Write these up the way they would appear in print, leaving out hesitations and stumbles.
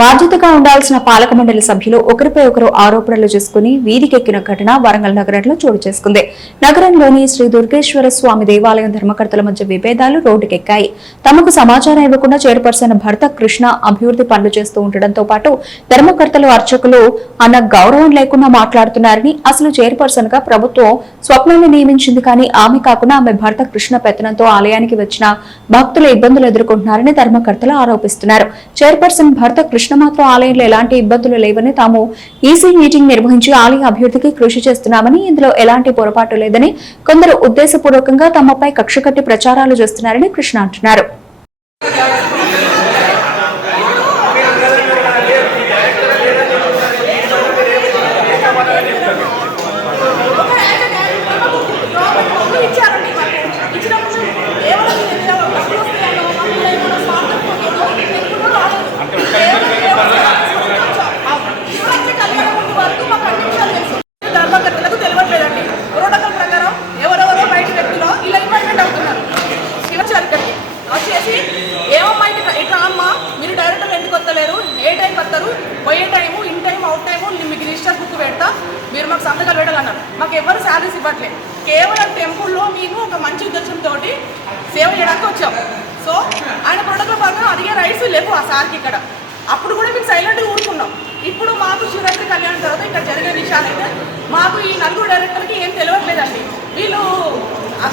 బాధ్యతగా ఉండాల్సిన పాలక మండలి సభ్యులు ఒకరిపై ఒకరు ఆరోపణలు చేసుకుని వీధికెక్కిన ఘటన వరంగల్ నగరంలో చోటు చేసుకుంది. నగరంలోని శ్రీ దుర్గేశ్వర స్వామి దేవాలయం ధర్మకర్తల మధ్య విభేదాలు రోడ్డుకెక్కాయి. తమకు సమాచారం ఇవ్వకుండా చైర్పర్సన్ భర్త కృష్ణ అభివృద్ధి పనులు చేస్తూ ఉండడంతో పాటు ధర్మకర్తలు అర్చకులు అన్న గౌరవం లేకుండా మాట్లాడుతున్నారని, అసలు చైర్పర్సన్ గా ప్రభుత్వం స్వప్నాన్ని నియమించింది కానీ ఆమె కాకుండా ఆమె భర్త కృష్ణ పెత్తనంతో ఆలయానికి వచ్చిన భక్తులు ఇబ్బందులు ఎదుర్కొంటున్నారని ధర్మకర్తలు ఆరోపిస్తున్నారు. చైర్పర్సన్ భర్త కృష్ణ మాత్రం ఆలయంలో ఎలాంటి ఇబ్బందులు లేవని, తాము ఈసీ మీటింగ్ నిర్వహించి ఆలయ అభివృద్ధికి కృషి చేస్తున్నామని, ఇందులో ఎలాంటి పొరపాటు లేదని, కొందరు ఉద్దేశపూర్వకంగా తమపై కక్ష కట్టి ప్రచారాలు చేస్తున్నారని కృష్ణ అంటున్నారు. పోయే time in time out time మీకు రిజిస్టర్ బుక్ పెడతా, మీరు మాకు సంతకాలు పెట్టాలన్నారు. మాకు ఎవరు శాలరీస్ ఇవ్వట్లేదు. కేవలం టెంపుల్లో మేము ఒక మంచి ఉద్దేశంతో సేవ చేయడానికి వచ్చాం. సో ఆయన ప్రోటోకాల్ ప్రకారం అడిగే రైట్స్ లేవు ఆ సార్కి ఇక్కడ. అప్పుడు కూడా మేము సైలెంట్గా ఊరుకున్నాం. ఇప్పుడు మాకు శివరాత్రి కళ్యాణం తర్వాత ఇక్కడ జరిగే విషయాలు అయితే మాకు ఈ నలుగురు డైరెక్టర్కి ఏం తెలియట్లేదండి. వీళ్ళు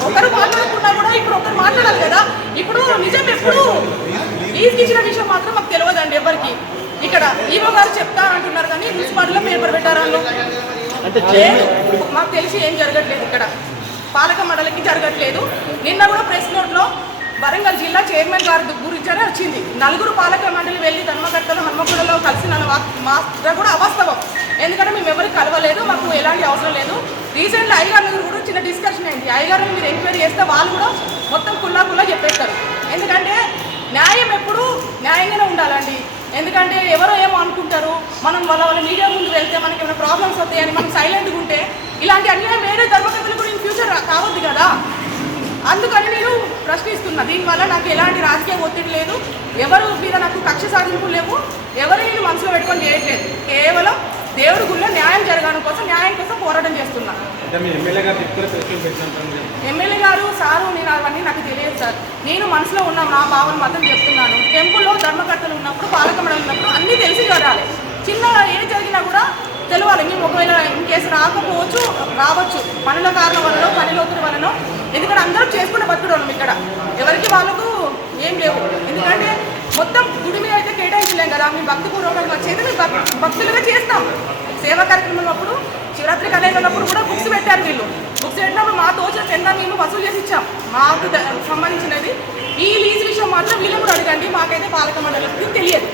ఒకరు మాట్లాడుకున్నా కూడా ఇప్పుడు ఒకరు మాట్లాడాలి కదా. ఇప్పుడు నిజం ఎప్పుడు లీజ్కి ఇచ్చిన విషయం మాత్రం మాకు తెలియదండి ఎవరికి. ఇక్కడ ఈవో గారు చెప్తా అంటున్నారు కానీ మున్సిపాలిటీలో పేపర్ పెట్టారు మాకు తెలిసి ఏం జరగట్లేదు. ఇక్కడ పాలక మండలికి జరగట్లేదు. నిన్న కూడా ప్రెస్ నోట్లో వరంగల్ జిల్లా చైర్మన్ గారి గురించనే వచ్చింది. నలుగురు పాలక మండలి వెళ్ళి ధర్మకర్తలు హన్మకొండలో కలిసిన మాత్రం కూడా అవాస్తవం. ఎందుకంటే మేము ఎవరికి కలవలేదు, మాకు ఎలాంటి అవసరం లేదు. రీసెంట్లీ అయ్యగారు కూడా చిన్న డిస్కషన్ అయింది. అయ్యగారిని మీరు ఎంక్వైరీ చేస్తే వాళ్ళు కూడా మొత్తం కుల్లా చెప్పేస్తారు. ఎందుకంటే న్యాయం ఎప్పుడు న్యాయంగానే ఉండాలండి. ఎందుకంటే ఎవరో ఏమో అనుకుంటారు, మనం వాళ్ళ మీడియా ముందు వెళ్తే మనకి ఏమైనా ప్రాబ్లమ్స్ వస్తాయని మనం సైలెంట్గా ఉంటే ఇలాంటి అన్యాయం వేరే ధర్మకర్తలు కూడా ఇన్ ఫ్యూచర్ కావద్దు కదా. అందుకని నేను ప్రశ్నిస్తున్నా. దీనివల్ల నాకు ఎలాంటి రాజకీయ ఒత్తిడి లేదు, ఎవరు మీద నాకు కక్ష సాధింపులు లేవు, ఎవరు నేను మనసులో పెట్టుకొని చేయట్లేదు. కేవలం దేవుడి గుళ్ళో న్యాయం జరగడం కోసం, న్యాయం కోసం పోరాటం చేస్తున్నా. ఎమ్మెల్యే గారు సారు నేను అవన్నీ నాకు తెలియదు సార్. నేను మనసులో ఉన్న నా భావన మాత్రం చెప్తున్నాను. టెంపుల్లో ధర్మకర్తలు ఉన్నప్పుడు, పాలక మండలి ఉన్నప్పుడు అన్నీ తెలిసి జరగాలి. చిన్న ఏది జరిగినా కూడా తెలవాలి. మేము ఒకవేళ కేసు రాకపోవచ్చు, రావచ్చు, పనుల కారణం వలన, పనిలోతుల వలన. ఎందుకంటే అందరూ చేసుకుంటే బతుకున్నాం. ఇక్కడ ఎవరికి వాళ్ళకు ఏం లేవు. ఎందుకంటే మొత్తం గుడి మీద అయితే కేటాయించలేం కదా. మేము భక్తిపూర్వకంగా వచ్చేది మేము భక్తులుగా చేస్తాం. సేవా కార్యక్రమం అప్పుడు శివరాత్రి కళ్యాణం ఉన్నప్పుడు కూడా బుక్స్ పెట్టారు. వీళ్ళు బుక్స్ పెట్టినప్పుడు మా తోచిన చందా మేము వసూలు చేసి ఇచ్చాం. మాకు సంబంధించినది. ఈ లీజ్ విషయం మాత్రం వీళ్ళు కూడా అడగండి. మాకైతే పాలక మండలికి తెలియదు.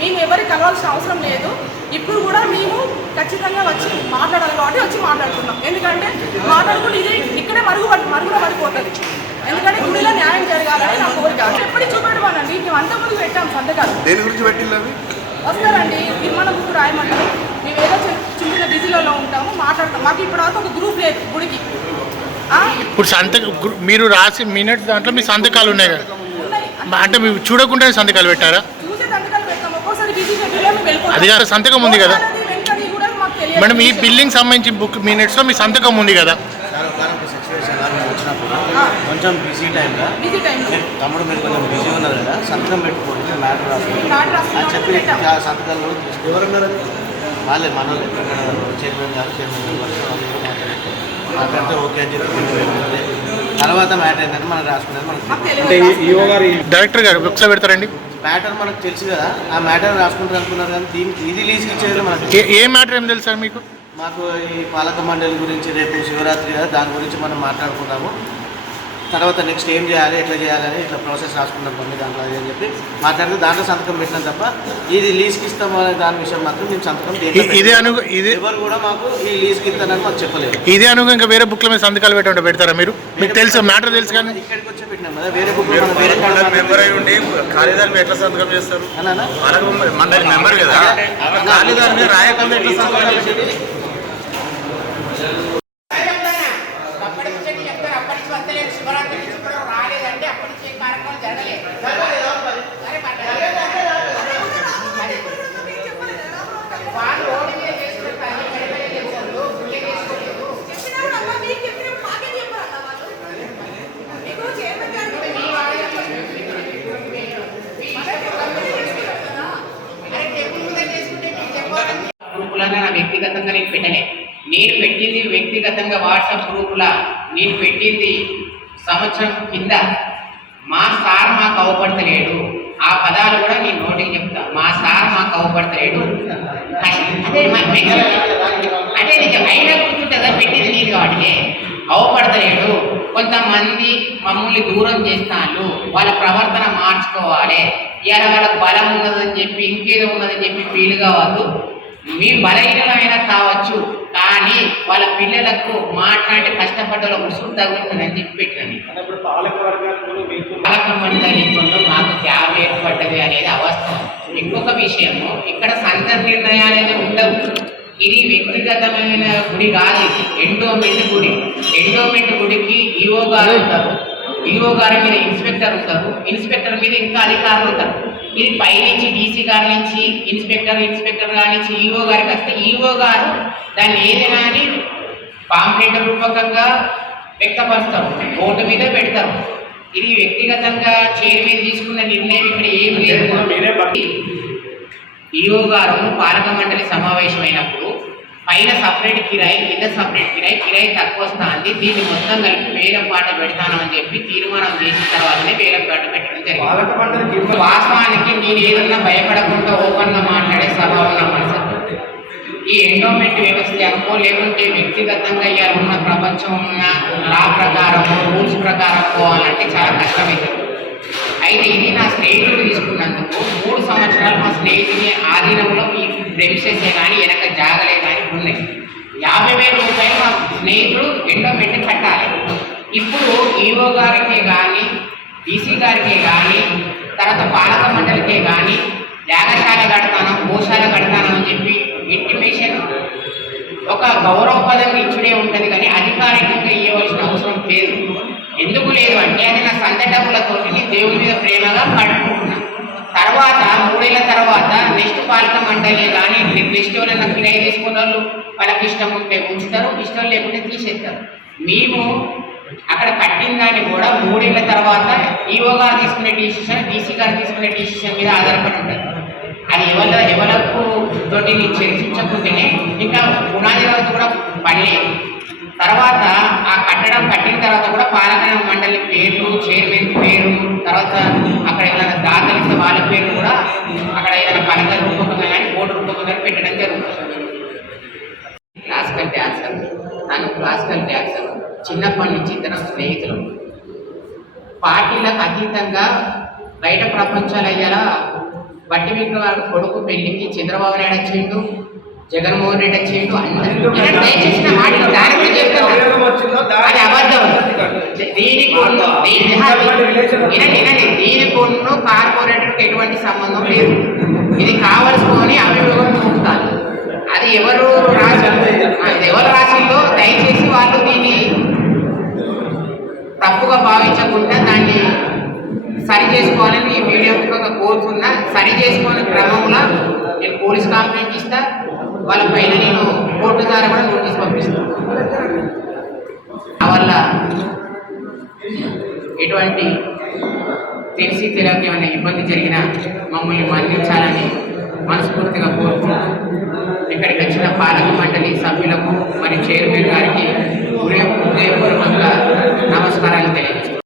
మేము ఎవరికి కలవాల్సిన అవసరం లేదు. ఇప్పుడు కూడా మేము ఖచ్చితంగా వచ్చి మాట్లాడాలి కాబట్టి వచ్చి మాట్లాడుతున్నాం. ఎందుకంటే మాట్లాడుకుంటే ఇది ఇక్కడే మరుగున పడిపోతుంది. ఎందుకంటే గుడిలో న్యాయం జరగాలని నా కోరిక. ఎప్పటికీ చూపెట్టమనండి. మేము అంతకుముందు పెట్టాం సంతకాలు. దేని గురించి పెట్టిల్లు వస్తారండి, తీర్మానం బుక్ రాయమంటారు. మేము ఏదో చిన్న బిజీలలో ఉంటాము, మాట్లాడతాం. మాకు ఇప్పుడు ఒక గ్రూప్ లేదు గుడికి. ఇప్పుడు మీరు రాసి మినిట్ దాంట్లో మీ సంతకాలు ఉన్నాయి కదా, అంటే మీరు చూడకుండా సంతకాలు పెట్టారా? చూసే సంతకాలు పెడతాం. ఒక్కోసారి బిజీ షెడ్యూల్లో మేము వెళ్ళిపోతాం. అది కాదు, సంతకం ఉంది కదా మేడం. ఈ బిల్డింగ్ సంబంధించి బుక్ మినిట్స్లో మీ సంతకం ఉంది కదా. కొంచెం బిజీ టైంలో తమ్ముడు మీరు కొంచెం బిజీ ఉన్నారు కదా, సంతకం పెట్టుకోండి, మ్యాటర్ రాసుకోండి అని చెప్పి సంతకాలు ఎవరున్నారు వాళ్ళే మనోళ్ళు. చైర్మన్ గారు మాట్లాడితే ఓకే అని చెప్పి తర్వాత మ్యాటర్ ఏంటంటే మనం రాసుకునేది మనకు డైరెక్టర్ గారు బుక్స్ పెడతారండి. మ్యాటర్ మనకు తెలుసు కదా, ఆ మ్యాటర్ రాసుకుంటారు అనుకున్నారు. కానీ దీనికి ఇది లీజ్కి ఇచ్చేది మనకు ఏ మ్యాటర్ ఏం తెలుసు సార్ మీకు? మాకు ఈ పాలక మండలి గురించి రేపు శివరాత్రి కదా, దాని గురించి మనం మాట్లాడుకుందాము. తర్వాత నెక్స్ట్ ఏం చేయాలి, ఎట్లా చేయాలని ఇట్లా ప్రాసెస్ రాసుకుంటాం కొన్ని దాంట్లో అని చెప్పి మాట్లాడితే దాంట్లో సంతకం పెట్టినాం తప్ప ఇది లీజ్కి ఇస్తాం అనే దాని విషయం మాత్రం మేము సంతకం ఎవరు కూడా మాకు ఈ లీజ్కి ఇస్తానని మాకు చెప్పలేదు. ఇదే అనుగు ఇంకా వేరే బుక్ల మీద సంతకాలు పెట్టే పెడతారా మీరు? మీకు తెలుసు మ్యాటర్ తెలుసు కానీ ఇక్కడికి వచ్చి పెట్టినాం కదా, వేరే బుక్ వేరే మెంబర్ అయి ఉండి ఖాళీదారు ఎట్లా సంతకం చేస్తారు? మెంబర్ కదా, ఖాళీదారు మీద రాయకుండా ఎట్లా సంతకం చేసేది? శివరాత్రి రాలేదంటే అప్పటి నుంచి కార్యక్రమం జరగలేదు. వ్యక్తిగతంగా నేను పెట్టలే. నేను పెట్టింది వ్యక్తిగతంగా వాట్సాప్ గ్రూపులా నేను పెట్టింది సంవత్సరం కింద. మా సార్ మాకు అవపడతలేడు, ఆ పదాలు కూడా నేను నోటికి చెప్తా. మా సార్ మాకు అవపడతలేడు. అదే నిజం అయినా గుర్తుంటుందా, పెట్టింది నేను కాబట్టి. అవపడతలేడు, కొంతమంది మమ్మల్ని దూరం చేస్తాను, వాళ్ళ ప్రవర్తన మార్చుకోవాలి. ఇవాళ వాళ్ళకి బలం ఉన్నదని చెప్పి ఇంకేదో ఉన్నదని చెప్పి ఫీల్ కావద్దు. మీ బలహీనమైన కావచ్చు, కానీ వాళ్ళ పిల్లలకు మాట్లాడి కష్టపడ్డ వాళ్ళ ఉసురు తగ్గుతుందని చెప్పి పెట్టండి. పాలక మండలిలో మాకు జాబ్ ఏర్పడ్డది అనేది అవాస్తవం. ఇంకొక విషయము, ఇక్కడ సందర్భ నిర్ణయాలు అనేది ఉండవు. ఇది వ్యక్తిగతమైన గుడి కాదు, ఇది ఎండోమెంట్ గుడి. ఎండోమెంట్ గుడికి ఈఓ గారు ఉంటారు, ఈఓ గారి మీద ఇన్స్పెక్టర్ ఉంటారు, ఇన్స్పెక్టర్ మీద ఇంకా అధికారులు ఉంటారు. ఇది పైనుంచి డీసీ గారి నుంచి ఇన్స్పెక్టర్ గారి నుంచి ఈఓ గారికి వస్తే ఈఓ గారు దాన్ని ఏదైనా అని పాంప్లెట్ రూపకంగా వ్యక్తపరుస్తారు, బోర్డు మీద పెడతారు. ఇది వ్యక్తిగతంగా చైర్మన్ తీసుకున్న నిర్ణయం ఇక్కడ ఏం లేదు. ఈఓ గారు పాలక మండలి సమావేశమైనప్పుడు పైన సపరేట్ కిరాయి, కింద సపరేట్ కిరాయి తక్కువ వస్తుంది, దీన్ని మొత్తం కలిపి వేలంపాట పెడతానని చెప్పి తీర్మానం చేసిన తర్వాతనే వేలంపాట పెట్టడం జరిగింది. వాస్తవానికి నేను ఏదన్నా భయపడకుండా ఓపెన్గా మాట్లాడే స్వభావం నా మనసు. ఈ ఎండోమెంట్ వ్యవస్థ అనుకో, లేకుంటే వ్యక్తిగతంగా ఇవాళ ఉన్న ప్రపంచం ఉన్న లా ప్రకారము రూల్స్ ప్రకారం పోవాలంటే చాలా కష్టమవుతుంది. అయితే ఇది నా స్నేహితుడు తీసుకున్నందుకు 3 సంవత్సరాలు మా స్నేహితుని ఆధీనంలో ఈ ప్రెమిసెస్ కానీ వెనక జాగలే కానీ ఉన్నాయి. 50,000 రూపాయలు మా స్నేహితుడు ఎండోమెంట్ కట్టాలి. ఇప్పుడు ఈఓ గారికి కానీ డీసీ గారికి కానీ తర్వాత పాలక మండలికే కానీ యాగశాల కడతాను, గోశాల కడతాను అని చెప్పి ఇంటిమేషన్ ఒక గౌరవపదంగా ఇచ్చుడే ఉంటుంది, కానీ అధికారికంగా ఇవ్వవలసిన అవసరం లేదు. ఎందుకు లేదు అంటే అది నా సొంత డబ్బులతో నేను దేవుని మీద ప్రేమగా కట్టుకుంటున్నాను. తర్వాత 3 ఏళ్ళ తర్వాత నెక్స్ట్ పాలక మండలి కానీ నెక్స్ట్ ఎవరైనా కిరాయి తీసుకున్న వాళ్ళు వాళ్ళకి ఇష్టం ఉంటే ఉంచుతారు, ఇష్టం లేకుంటే తీసేస్తారు. మేము అక్కడ కట్టిన దాన్ని కూడా 3 ఏళ్ళ తర్వాత ఈఓ గారు తీసుకునే డిసిషన్, డీసీ గారు తీసుకునే డిసిషన్ మీద ఆధారపడి ఉంటుంది. అది ఎవరకు తోటి చర్చించకుంటేనే ఇంకా పునాది రోజు కూడా పడలేదు. తర్వాత ఆ కట్టడం కట్టిన తర్వాత కూడా పాలక మండలి పేర్లు, చైర్మన్ పేరు, తర్వాత అక్కడ ఏదైనా దాతలిస్తే వాళ్ళ పేరు కూడా అక్కడ ఏదైనా పలక రూపకంగా కానీ బోర్డు రూపకంగా పెట్టడం జరుగుతుంది. క్లాసికల్ డ్యాన్సర్, నన్ను క్లాసికల్ డ్యాన్సర్ చిన్నప్పటి నుంచి ఇద్దరం స్నేహితులు. పార్టీలకు అతీతంగా బయట ప్రపంచాలు అయ్యేలా బట్టి విక్రమ కొడుకు పెళ్లికి చంద్రబాబు నాయుడు వచ్చిండు, జగన్మోహన్ రెడ్డి వచ్చిండు. అందరూ దయచేసిన మాటలు దాని గురించి చెప్తున్నారు, అది అబద్ధం. దీనికి కార్పొరేటర్కి ఎటువంటి సంబంధం లేదు. ఇది కావలసుకొని అభివృద్ధి చూపుతారు. అది ఎవరు రాసిందో దయచేసి వాళ్ళు దీన్ని తప్పుగా భావించకుండా దాన్ని సరి చేసుకోవాలని ఈ మీడియా ముఖంగా కోరుతున్నా. సరి చేసుకునే క్రమంలో నేను పోలీస్ కంప్లైంట్ ఇస్తా, వాళ్ళ పైన నేను కోర్టు ద్వారా కూడా నోటీస్ పంపిస్తాను. వల్ల ఎటువంటి తెలిసి తెలియక ఏమైనా ఇబ్బంది జరిగినా మమ్మల్ని మన్నించాలని మనస్ఫూర్తిగా